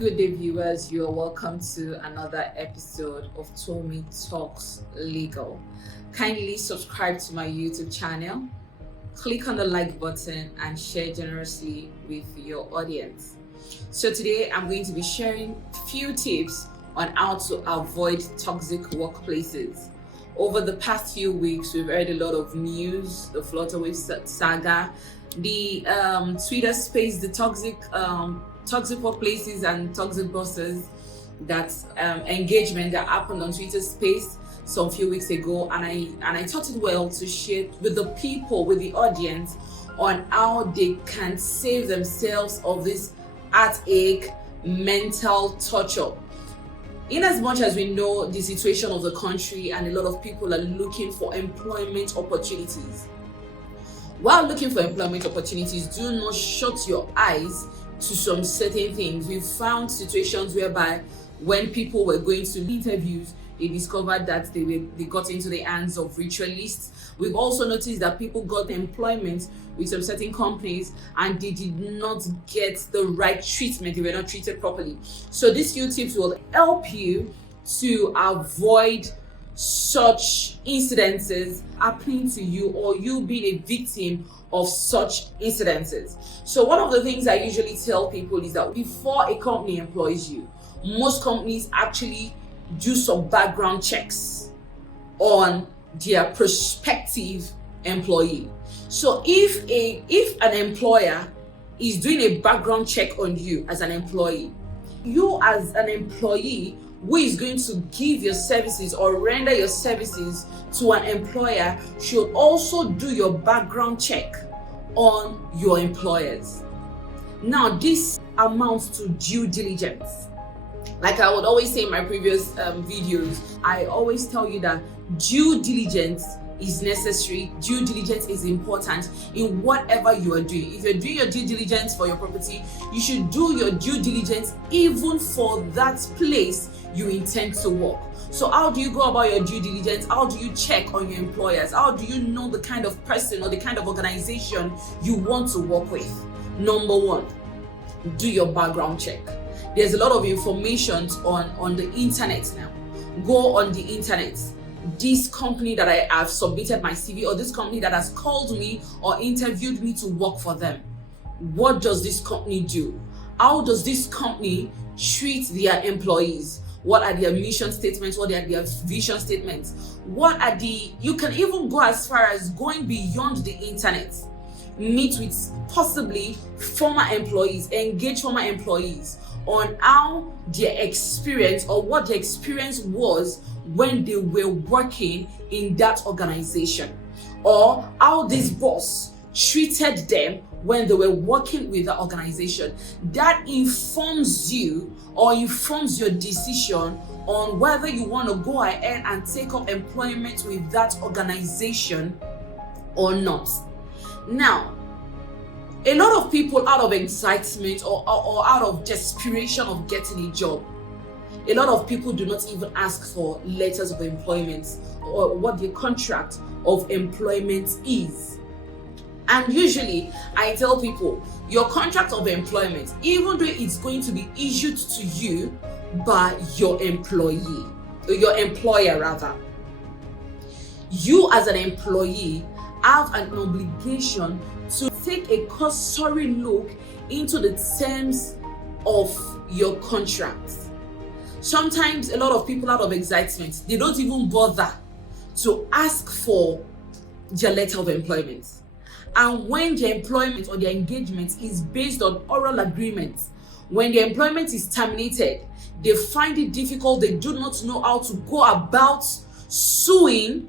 good day, viewers. You are welcome to another episode of Tommy Talks Legal. Kindly subscribe to my YouTube channel, click on the like button, and share generously with your audience. So today I'm going to be sharing few tips on how to avoid toxic workplaces. Over the past few weeks, we've heard a lot of news, the Flutterwave saga, the Twitter space, the toxic workplaces and toxic bosses, that engagement that happened on Twitter space some few weeks ago, and I thought it well to share with the people, with the audience, on how they can save themselves of this heartache, mental torture. In as much as we know the situation of the country and a lot of people are looking for employment opportunities, while looking for employment opportunities, do not shut your eyes to some certain things. We've found situations whereby when people were going to interviews, they discovered that they got into the hands of ritualists. We've also noticed that people got employment with some certain companies and they did not get the right treatment. They were not treated properly. So these few tips will help you to avoid such incidences happening to you, or you being a victim of such incidences. So one of the things I usually tell people is that before a company employs you, most companies actually do some background checks on their prospective employee. So if an employer is doing a background check on you as an employee, you as an employee who is going to give your services or render your services to an employer should also do your background check on your employers. Now, this amounts to due diligence. Like I would always say in my previous videos, I always tell you that due diligence is necessary. Due diligence is important in whatever you are doing. If you're doing your due diligence for your property, you should do your due diligence even for that place you intend to work. So how do you go about your due diligence? How do you check on your employers? How do you know the kind of person or the kind of organization you want to work with? Number one, do your background check. There's a lot of information on the internet now. Go on the internet. This company that I have submitted my CV, or this company that has called me or interviewed me to work for them, what does this company do? How does this company treat their employees? What are their mission statements? What are their vision statements? You can even go as far as going beyond the internet. Meet with possibly former employees, engage former employees on how their experience or what their experience was when they were working in that organization, or how this boss treated them when they were working with the organization. That informs you or informs your decision on whether you want to go ahead and take up employment with that organization or not. Now, a lot of people, out of excitement or out of desperation of getting a job, a lot of people do not even ask for letters of employment or what the contract of employment is. And usually I tell people, your contract of employment, even though it's going to be issued to you by your employee, or your employer rather, you as an employee have an obligation to take a cursory look into the terms of your contract. Sometimes a lot of people, out of excitement, they don't even bother to ask for their letter of employment. And when their employment or their engagement is based on oral agreements, when the employment is terminated, they find it difficult. They do not know how to go about suing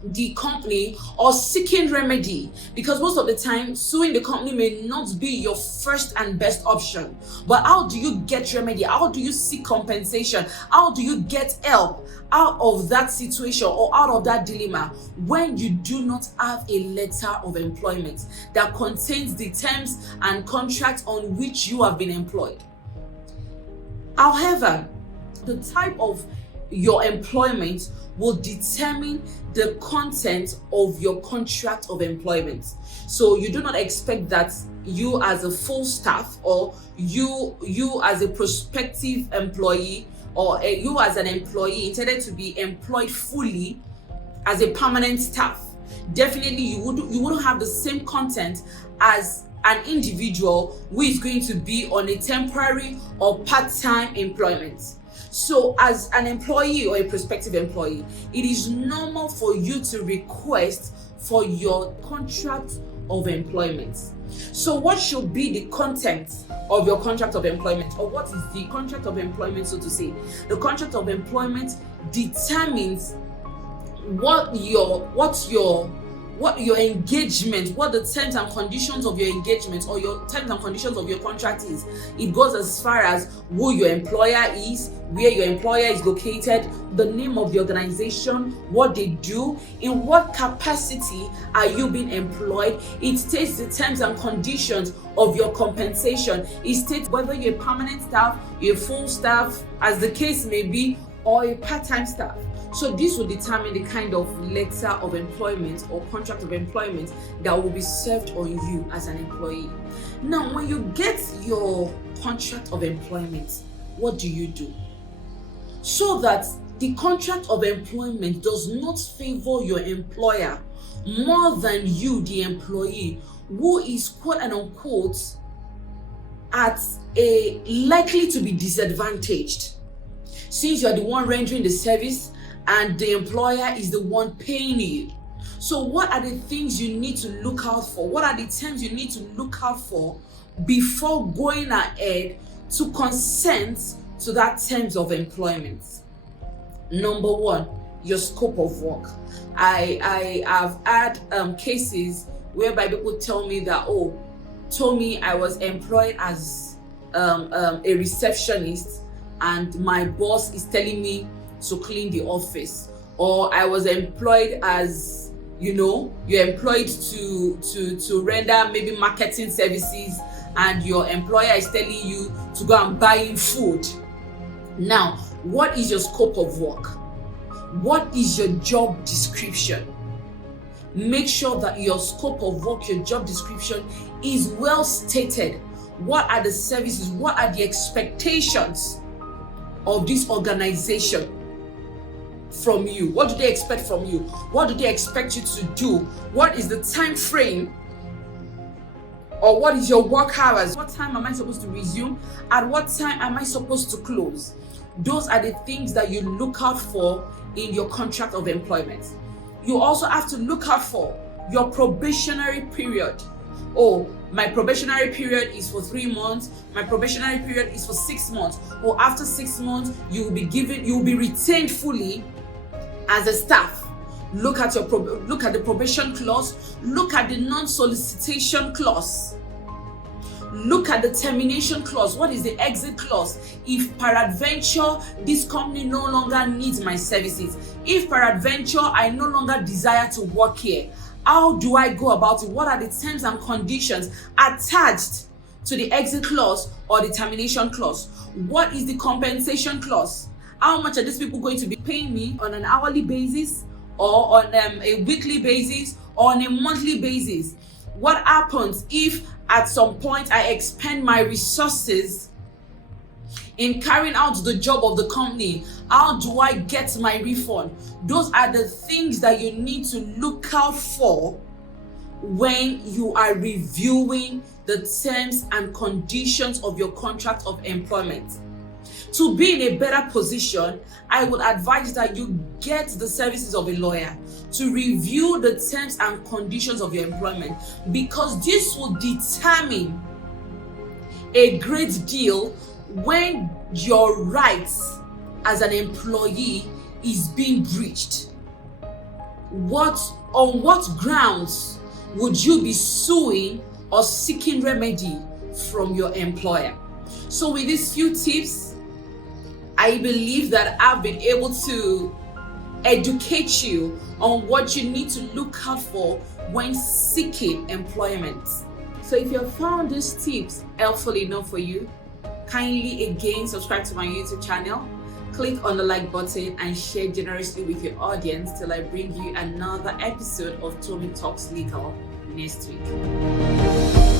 the company or seeking remedy, because most of the time suing the company may not be your first and best option. But how do you get remedy? How do you seek compensation? How do you get help out of that situation or out of that dilemma when you do not have a letter of employment that contains the terms and contracts on which you have been employed? However, the type of your employment will determine the content of your contract of employment. So you do not expect that you as a full staff, or you as a prospective employee, or you as an employee intended to be employed fully as a permanent staff, definitely you wouldn't have the same content as an individual who is going to be on a temporary or part-time employment. So as an employee or a prospective employee, it is normal for you to request for your contract of employment. So what should be the content of your contract of employment, or what is the contract of employment, so to say? The contract of employment determines what your engagement, what the terms and conditions of your engagement or your terms and conditions of your contract is. It goes as far as who your employer is, where your employer is located, the name of the organization, what they do, in what capacity are you being employed. It states the terms and conditions of your compensation. It states whether you're a permanent staff, you're a full staff, as the case may be, or a part-time staff. So this will determine the kind of letter of employment or contract of employment that will be served on you as an employee. Now, when you get your contract of employment, what do? So that the contract of employment does not favor your employer more than you, the employee, who is quote and unquote at a likely to be disadvantaged, since you're the one rendering the service and the employer is the one paying you. So what are the things you need to look out for? What are the terms you need to look out for before going ahead to consent to that terms of employment? Number one, your scope of work. I have had cases whereby people tell me that, I was employed as a receptionist, and my boss is telling me to clean the office. Or I was employed as, you're employed to render maybe marketing services, and your employer is telling you to go and buy in food. Now, what is your scope of work? What is your job description? Make sure that your scope of work, your job description, is well stated. What are the services? What are the expectations of this organization from you? What do they expect from you? What do they expect you to do? What is the time frame? Or what is your work hours? What time am I supposed to resume? At what time am I supposed to close? Those are the things that you look out for in your contract of employment. You also have to look out for your probationary period. My probationary period is for 3 months. My probationary period is for 6 months. Or after 6 months, you will be retained fully as a staff. Look at the probation clause. Look at the non-solicitation clause. Look at the termination clause. What is the exit clause? If peradventure this company no longer needs my services, if peradventure I no longer desire to work here, how do I go about it? What are the terms and conditions attached to the exit clause or the termination clause? What is the compensation clause? How much are these people going to be paying me on an hourly basis, or on a weekly basis, or on a monthly basis? What happens if at some point I expend my resources in carrying out the job of the company? How do I get my refund? Those are the things that you need to look out for when you are reviewing the terms and conditions of your contract of employment. To be in a better position, I would advise that you get the services of a lawyer to review the terms and conditions of your employment, because this will determine a great deal when your rights as an employee is being breached. On what grounds would you be suing or seeking remedy from your employer? So with these few tips, I believe that I've been able to educate you on what you need to look out for when seeking employment. So if you have found these tips helpful enough for you, kindly again subscribe to my YouTube channel. Click on the like button and share generously with your audience till I bring you another episode of Tommy Talks Legal next week.